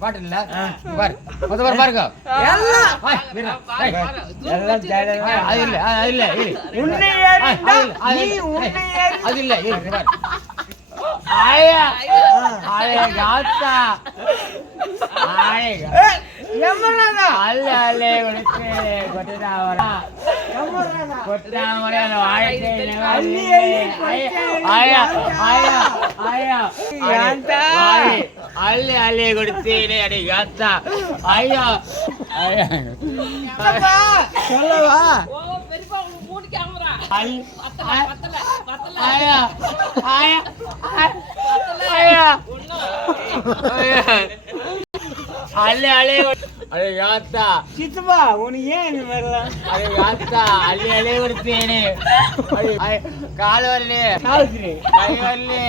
பாட்டு இல்ல பாரு பாருங்க அது இல்ல ஆயா ஆயா காத்தா ஆயா எம்மனடா அல்ல அல்ல உனக்கு கொட்டடாவரா எம்மனடா கொட்டடாவரா ஆயா ஆயா ஆயா ஆயா காத்தா அல்ல அல்ல கொடுத்தேனே அடி காத்தா ஆயா ஆயா அப்பா சொல்லவா ஓ பெரியப்பா உங்களுக்கு மூணு கேமரா பத்தல ஆயா ஆயா ஆயா அல்ல அலே அடே யாத்தா சித்தப்பா உனக்கு ஏன் இந்த மாதிரிலாம் அடே யாத்தா அல்ல அலே கொடுத்தேனே கால் வரலே கை வரலே